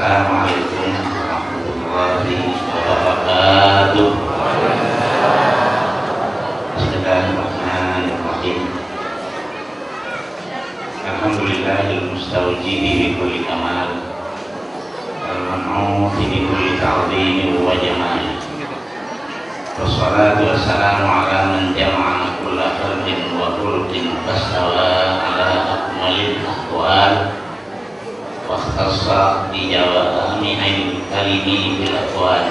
Assalamualaikum warahmatullahi wabarakatuh. Bismillahirrahmanirrahim. Alhamdulillahil mustawjibi bi kulli kamal, al-man'uti bi kulli ta'dhim wa jamal. Wassalatu wassalamu ala man jama'a kulla khalqin wa khuluqin fastawa ala akmalil ahwal wa ikhtassa bi jawami'il kalimi bil aqwal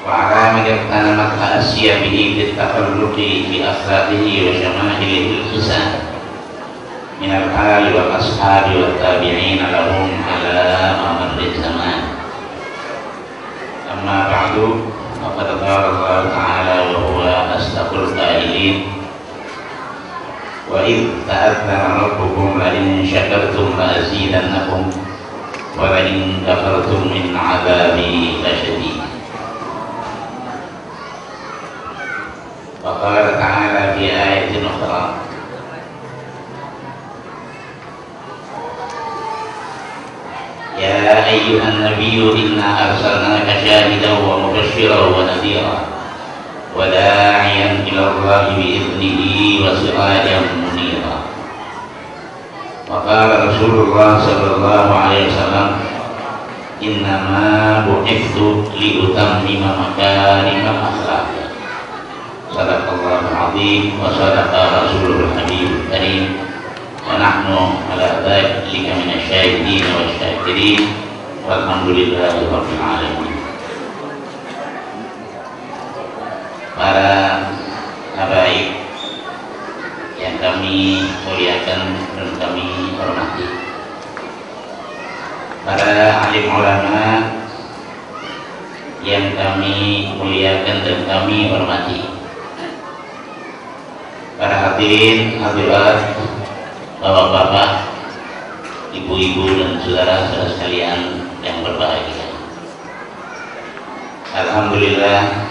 wa ala man yaqtanamat asya bihi bit taqalluqi bi akhlaqihi wa syama'ilihi hisan min al-ali wal ashabi wat tabi'in lahum ala amarri zaman. Amma ba'du, faqad qala Allah ta'ala wa huwa asdaqul qailin wa idh ta'adzana rabbukum la in syakartum la azidannakum wa la in kafartum min 'adzabi lasyadid. Wa qala ta'ala fi ayatin ukhra Ya ayyuhan nabiyyu inna arsalnaka syahidan wa mubasysyiran wa nadhira wa da'iyan ila Allahi bi idnihi wa sirajan munira. Wa qala Rasulullah sallallahu alaihi wasallam innama bu'ithtu li utammima makarimal akhlaq. Sadaqallahul azim wa sadaqa rasulul habibul karim. Wa nahnu ala dzalika minasyahidin wa syakirin walhamdulillahi rabbil alamin. Para habaib yang kami muliakan dan kami hormati, para alim ulama yang kami muliakan dan kami hormati, para hadirin hadirat, bapak-bapak, ibu-ibu dan saudara-saudara sekalian yang berbahagia. Alhamdulillah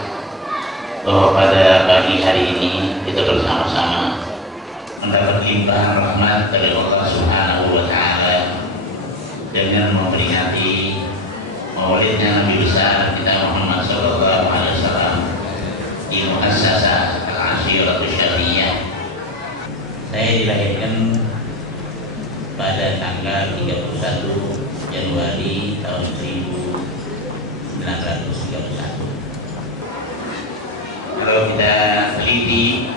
bahwa pada pagi hari ini kita bersama-sama mendapat limpahan rahmat dari Allah Subhanahu wa taala dengan memperingati maulidnya Nabi besar kita Muhammad sallallahu alaihi wasallam di Muassasah Al-Ashiratus Syar'iyyah. Saya dilahirkan pada tanggal 31 Januari tahun 1931. Kalau kita teliti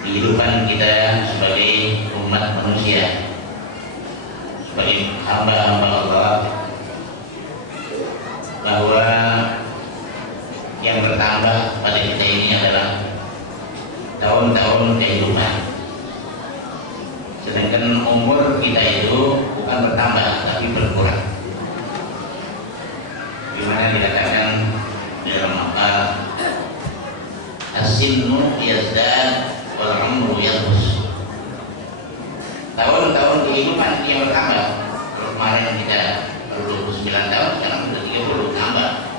kehidupan kita sebagai umat manusia, sebagai hamba-hamba Allah, bahwa yang bertambah pada kita ini adalah tahun-tahun kehidupan. Sedangkan umur kita itu bukan bertambah tapi berkurang. Dimana dikatakan dalam maqal as-sinnu yazdad wal umru yanqus. Tahun-tahun kehidupan yang bertambah. Kalau kemarin kita 29 tahun, sekarang sudah 30 tambah.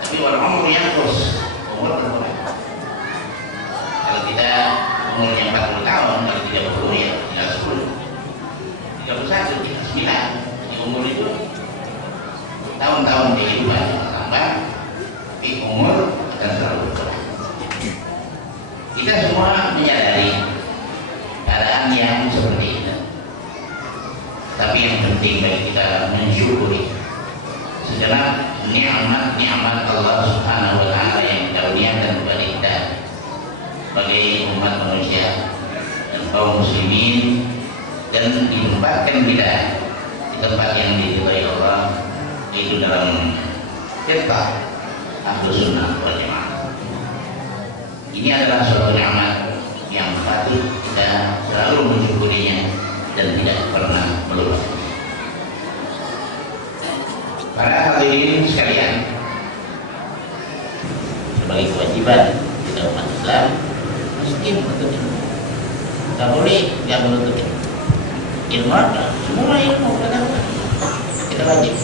Tapi wal umru yanqus, umur berkurang. Kalau kita umurnya 40 tahun, kalau 30 ya tinggal 10, 31, tinggal 9. Jadi umur itu tahun-tahun kehidupan yang bertambah, tapi umur akan selalu berkurang. Kita semua menyadari keadaan yang seperti ini. Tapi yang penting bagi kita mensyukuri segenap nikmat-nikmat Allah Subhanahu wa taala yang dikaruniakan kepada kita sebagai umat manusia dan kaum muslimin, dan ditempatkan kita di tempat yang diridhai Allah, yaitu dalam firqah Ahlus Sunnah wal Jamaah. Ini adalah suatu nikmat yang patut kita selalu mensyukurinya dan tidak pernah melupakan. Para hadirin sekalian, sebagai kewajiban kita umat Islam mesti menuntut ilmu. Tak boleh tidak menuntut ilmu. Ilmu apa? Semua ilmu kita wajib,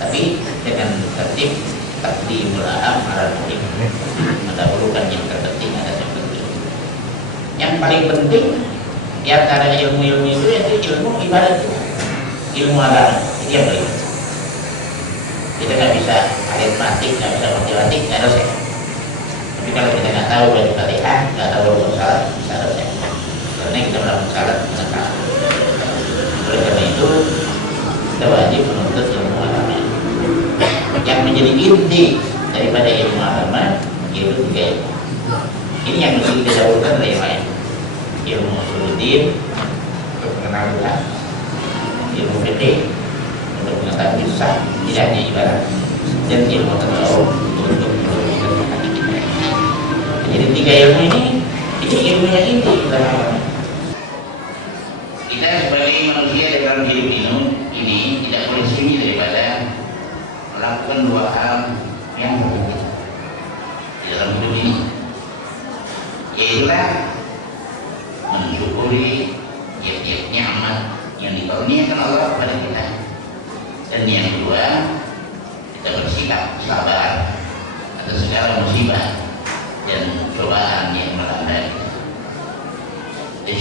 tapi dengan tertib takdimul aham ala muhim, mendahulukan yang terpenting atas yang penting. Yang paling penting di antara ilmu-ilmu itu yaitu ilmu ibadat. ilmu agama itu yang paling penting. Kita nggak bisa aritmatik, nggak bisa matematik, nggak dosen. Tapi kalau kita nggak tahu baju Fatihah, nggak tahu baju salat, bisa dosen. Karena kita melakukan salat dengan salah. Oleh karena itu kita wajib menuntut ilmu agama. Yang menjadi inti daripada ilmu agama itu tiga ilmu. Ini yang mesti kita dahulukan dari yang lain. Ilmu usuluddin untuk mengenal Tuhan, ilmu fikih untuk mengetahui sah tidaknya ibadah, dan ilmu tasawuf untuk menurunkan hati kita. Jadi tiga ilmu ini ilmu yang inti dalam agama. Kita sebagai manusia dalam hidup ini tidak boleh sunyi daripada melakukan dua hal yang berbeda di dalam hidup ini, yaitulah mensyukuri tiap-tiap nikmat yang dikaruniakan Allah kepada kita, dan yang kedua kita bersikap sabar atas segala musibah dan cobaan yang melanda kita.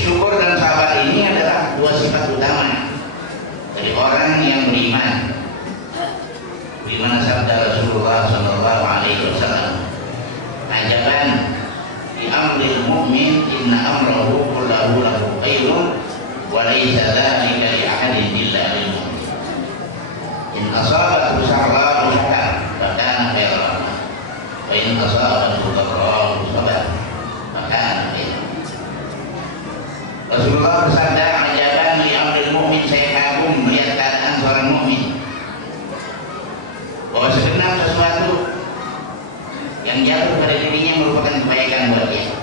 Syukur dan sabar ini adalah dua sifat utama dari orang yang beriman. Di mana sabda Rasulullah Sallallahu Alaihi Wasallam, "Ajaban di amril mu'min, inna amrahu kullahu lahu khairun, wa laysa dzalika li ahadin illa lil mu'min. In asabathu sarra'u syakara fa kana khairan, wa in asabathu dharra'u sabara fa kana khairan." Rasulullah bersabda, "Ajaban li amril mu'min," saya kagum melihat keadaan seorang mukmin, bahwa segenap sesuatu yang jatuh pada dirinya merupakan kebaikan buat dia.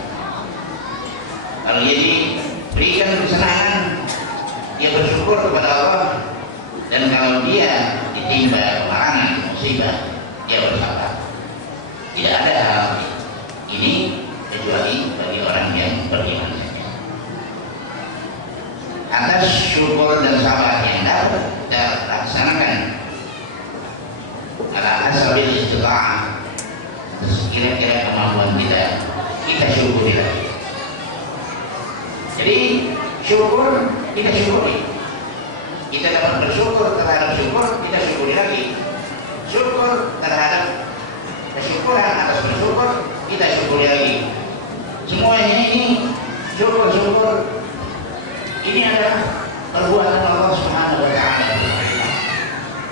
Kalau dia diberikan kesenangan, dia bersyukur kepada Allah, dan kalau dia ditimpa kemalangan, musibah, dia bersabar. Tidak ada hal ini kecuali bagi orang yang beriman saja. Atas syukur dan sabar yang dapat kita laksanakan ala hasabil istita'ah, kira-kira kemampuan kita syukuri lagi. Jadi syukur, kita syukuri. Kita dapat bersyukur terhadap syukur, kita syukuri lagi. Syukur terhadap kesyukuran atas bersyukur, kita syukuri lagi. Semuanya ini syukur. Ini adalah perbuatan Allah Subhanahu wa Ta'ala.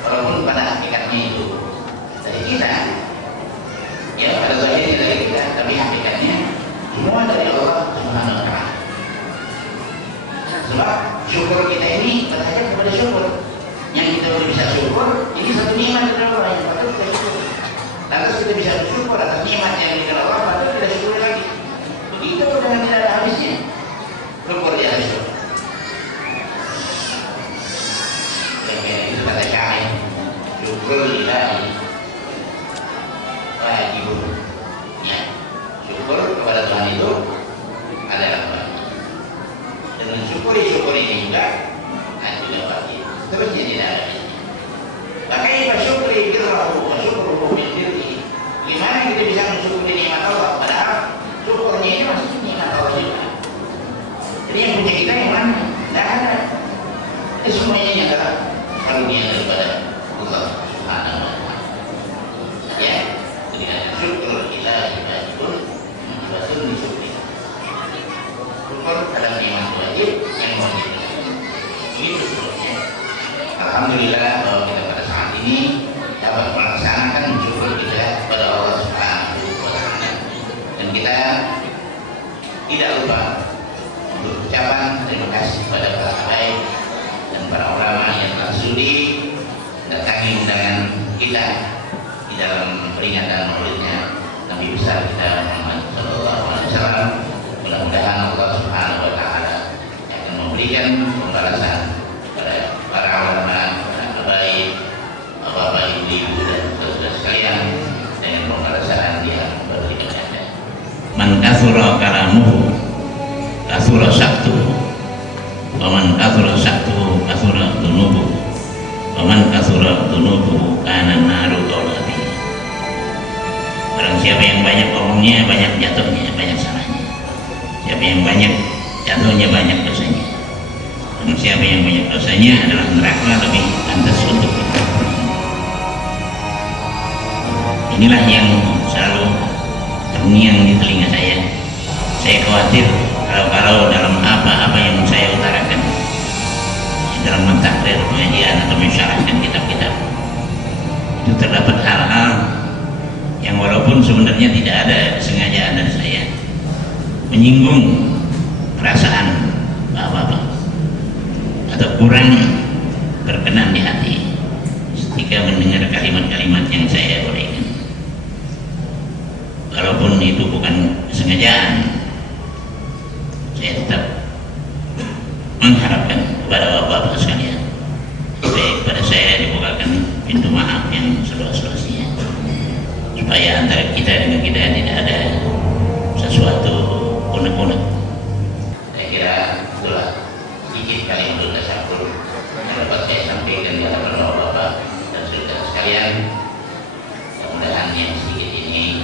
Walaupun pada hakikatnya itu dari kita, ya pada zahirnya dari kita, tapi hakikatnya semua dari Allah Subhanahu wa Ta'ala. Sebab syukur kita ini berhajat kepada syukur. Yang kita bisa syukur, ini satu nikmat dari Allah yang patut kita syukur. Lantas kita bisa bersyukur atas nikmat yang diberikan Allah, patut kita syukur lagi. Begitu dengan tidak ada habisnya. Syukur di atas syukur. Itu kata syair, syukur lillahi wajibun. Ya, syukur kepada Tuhan itu adalah wajib. Dan mensyukuri ini juga wajib. Terusnya tidak ada. Makanya bersyukuri birrahu wa syukruhu min dirhi. Gimana kita bisa mensyukuri nikmat Allah padahal syukurnya ini masih nikmat Allah juga. Jadi yang punya kita yang mana? Tidak ada. Ini semuanya yang adalah karunia daripada Allah Subhanahu wa Ta'ala. Ya, dengan syukur kita wajibun mengatur syukur. Syukur adalah nikmat wajib yang wajib. Begitu seterusnya. Alhamdulillah bahwa kita pada saat ini dapat melaksanakan syukur kita kepada Allah Subhanahu wa Ta'ala. Dan kita tidak lupa untuk ucapan terima kasih kepada para habaib dan para ulama yang telah sudi datangi undangan kita di dalam peringatan maulidnya Nabi besar kita Muhammad Sallallahu Alaihi Wasallam. Mudah-mudahan Allah Subhanahu Wa Taala akan memberikan pembalasan kepada para ulama, para habaib, bapak, ibu, dan saudara sekalian dengan pembalasan yang berbeda. Man kasura kalamuhu kasura syaktuhu, waman kasura syaktuhu kasura dunubuhu, waman kasura dunubuhu kana naru qaulabi. Barang siapa yang banyak omongnya, banyak jatuhnya, banyak salahnya. Siapa yang banyak jatuhnya, banyak dosanya. Dan siapa yang banyak dosanya adalah neraka lebih pantas untuk kita. Inilah yang selalu terngiang di telinga saya. Saya khawatir kalau dalam apa yang saya utarakan dalam mentahrir pengajian atau mensyarahkan kitab-kitab itu terdapat hal-hal yang walaupun sebenarnya tidak ada sengajaan dari saya menyinggung perasaan bapak-bapak atau kurang berkenan di hati ketika mendengar kalimat-kalimat yang saya uraikan. Walaupun itu bukan kesengajaan, saya tetap mengharapkan kepada bapak-bapak sekalian supaya kepada saya dibukakan pintu maaf yang seluas-luasnya, supaya antara kita dengan kita tidak ada sesuatu unek-unek. Saya kira itulah sedikit kali untuk tasakur yang dapat saya sampaikan di hadapan bapak-bapak dan saudara sekalian. Mudah-mudahan yang sedikit ini